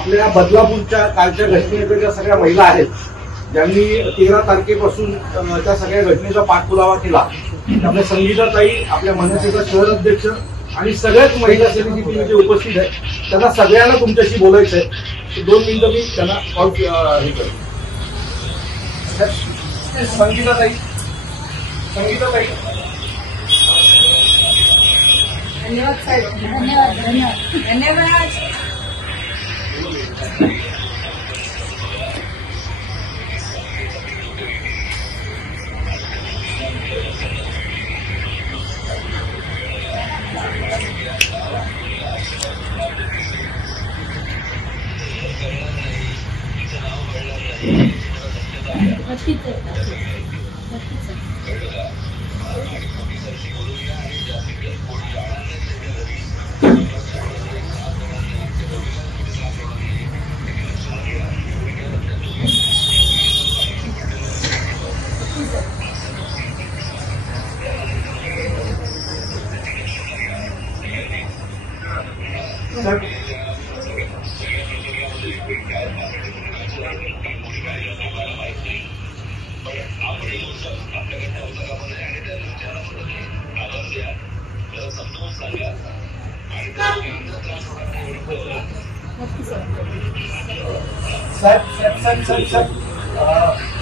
आपल्या बदलापूरच्या कालच्या घटनेच्या ज्या सगळ्या महिला आहेत ज्यांनी 13 तारखेपासून त्या सगळ्या घटनेचा पाठपुरावा केला, आपल्या संगीताताई, आपल्या मनसेचा शहर अध्यक्ष आणि सगळ्याच महिला समिती जे उपस्थित आहेत त्यांना सगळ्यांना तुमच्याशी बोलायचं आहे. 2 मिनिटं मी त्यांना कॉल हे करतो. संगीताताई, धन्यवाद साहेब, धन्यवाद धन्यवाद धन्यवाद.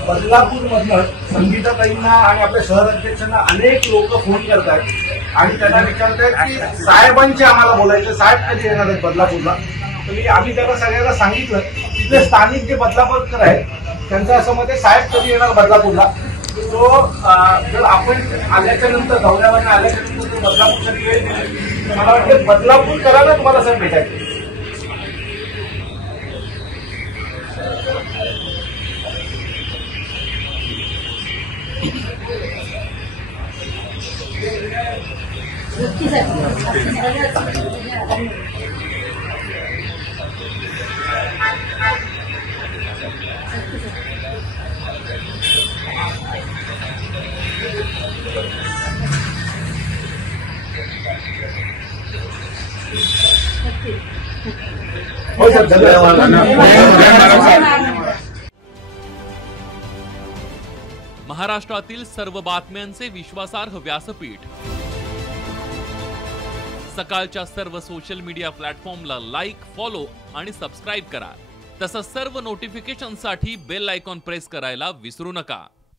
बदलापूरमधनं संगीताताईंना आणि आपल्या शहर अध्यक्षांना अनेक लोक फोन करतात आणि त्यांना विचारतात की साहेबांचे आम्हाला बोलायचे, साहेब कधी येणार आहेत बदलापूरला. तर आम्ही त्यांना सगळ्यांना सांगितलं तिथले स्थानिक जे बदलापूरकर आहेत त्यांचं असं मत आहे साहेब कधी येणार बदलापूरला. तो जर आपण आल्याच्या नंतर दौऱ्यावर आल्याच्या नंतर बदलापूरसाठी वेळ दिली मला वाटतं बदलापूर करायला तुम्हाला सर भेटायचं. हो सर, धन्यवाद. महाराष्ट्रातील सर्व बातम्यांचे विश्वासार्ह व्यासपीठ. सकाळच्या सर्व सोशल मीडिया प्लॅटफॉर्मला लाईक, फॉलो आणि सबस्क्राईब करा. तसंच सर्व नोटिफिकेशनसाठी बेल आयकॉन प्रेस करायला विसरू नका.